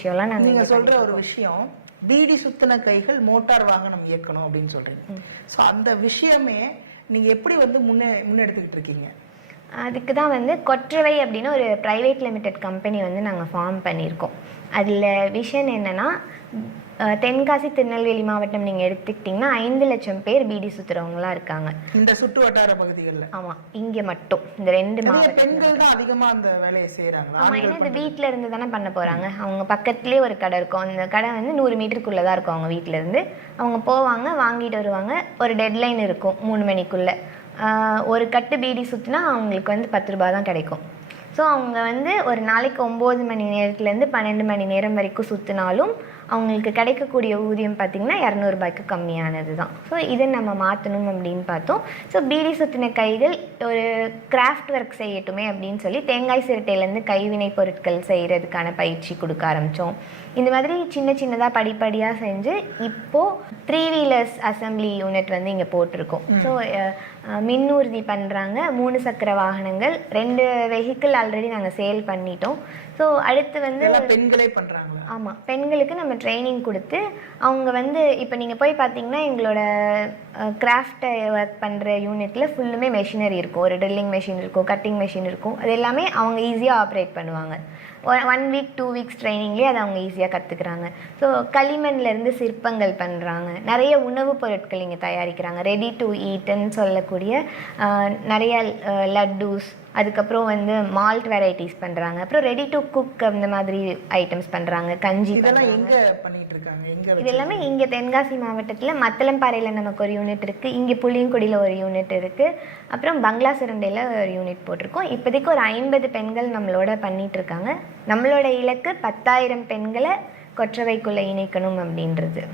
விஷயம்லாம் நாங்கள் நீங்க சொல்ற ஒரு விஷயம் பீடி சுத்தின கைகள் மோட்டார் வாகனம் இயக்கணும் அப்படின்னு சொல்றீங்க. ஸோ அந்த விஷயமே நீங்க எப்படி முன்னெடுத்துக்கிட்டு இருக்கீங்க? அதுக்கு தான் கொற்றவை அப்படின்னு ஒரு ப்ரைவேட் லிமிடெட் கம்பெனி நாங்கள் ஃபார்ம் பண்ணியிருக்கோம். அதில் விஷன் என்னென்னா, தென்காசி திருநெல்வேலி மாவட்டம் நீங்கள் எடுத்துக்கிட்டிங்கன்னா 5 லட்சம் பேர் பீடி சுற்றுறவங்களாம் இருக்காங்க இந்த சுற்று வட்டார பகுதிகளில். ஆமாம், இங்கே மட்டும் இந்த 2 மாவட்டம் பெண்கள் தான் அதிகமாக அந்த வேலையை செய்கிறாங்க. ஆமாம், ஏன்னா இந்த வீட்டில் இருந்து தானே பண்ண போகிறாங்க. அவங்க பக்கத்துலேயே ஒரு கடை இருக்கும். அந்த கடை 100 மீட்டருக்குள்ளே தான் இருக்கும் அவங்க வீட்டிலேருந்து. அவங்க போவாங்க, வாங்கிட்டு வருவாங்க. ஒரு டெட்லைன் இருக்கும் 3 மணிக்குள்ளே. ஒரு கட்டு பீடி சுற்றினா அவங்களுக்கு 10 ரூபா தான் கிடைக்கும். ஸோ அவங்க ஒரு நாளைக்கு 9 மணி நேரத்துலேருந்து 12 மணி நேரம் வரைக்கும் சுற்றினாலும் அவங்களுக்கு கிடைக்கக்கூடிய ஊதியம் பார்த்திங்கன்னா 200 ரூபாய்க்கு கம்மியானது தான். ஸோ இதை நம்ம மாற்றணும் அப்படின்னு பார்த்தோம். ஸோ பீடி சுற்றின கைகள் ஒரு கிராஃப்ட் ஒர்க் செய்யட்டுமே அப்படின்னு சொல்லி தேங்காய் சிரட்டையிலேருந்து கைவினை பொருட்கள் செய்கிறதுக்கான பயிற்சி கொடுக்க ஆரம்பித்தோம். இந்த மாதிரி சின்ன சின்னதாக படிப்படியாக செஞ்சு இப்போது 3 வீலர்ஸ் அசம்பிளி யூனிட் இங்கே போட்டிருக்கோம். ஸோ மின்னூர்தி பண்ணுறாங்க, 3 சக்கர வாகனங்கள், 2 வெஹிக்கிள் ஆல்ரெடி நாங்கள் சேல் பண்ணிட்டோம். ஸோ அடுத்து பெண்களே பண்ணுறாங்க. ஆமாம், பெண்களுக்கு நம்ம ட்ரைனிங் கொடுத்து அவங்க இப்போ நீங்கள் போய் பார்த்தீங்கன்னா எங்களோட கிராஃப்டை ஒர்க் பண்ணுற யூனிட்டில் ஃபுல்லுமே மெஷினரி இருக்கும். ஒரு ட்ரில்லிங் மெஷின் இருக்கும், கட்டிங் மெஷின் இருக்கும். அது எல்லாமே அவங்க ஈஸியாக ஆப்ரேட் பண்ணுவாங்க. 1 வீக் 2 வீக்ஸ் ட்ரைனிங்லேயே அதை அவங்க ஈஸியாக கற்றுக்குறாங்க. ஸோ களிமண்லேருந்து சிற்பங்கள் பண்ணுறாங்க. நிறைய உணவுப் பொருட்கள் இங்கே தயாரிக்கிறாங்க. ரெடி டு ஈட்டுன்னு சொல்லக்கூடிய நிறைய லட்டூஸ், அதுக்கப்புறம் மால்ட் வெரைட்டிஸ் பண்ணுறாங்க. அப்புறம் ரெடி டு குக் அந்த மாதிரி ஐட்டம்ஸ் பண்ணுறாங்க. கஞ்சி இது எல்லாமே இங்கே தென்காசி மாவட்டத்தில் மத்தளம்பாறையில் நமக்கு ஒரு யூனிட் இருக்குது. இங்கே புளியங்குடியில் ஒரு யூனிட் இருக்குது. அப்புறம் பங்களா சுரண்டையில் ஒரு யூனிட் போட்டிருக்கோம். இப்போதைக்கு ஒரு 50 பெண்கள் நம்மளோட பண்ணிகிட்ருக்காங்க. நம்மளோட இலக்கு 10,000 பெண்களை கொற்றவைக்குள்ளே இணைக்கணும் அப்படின்றது.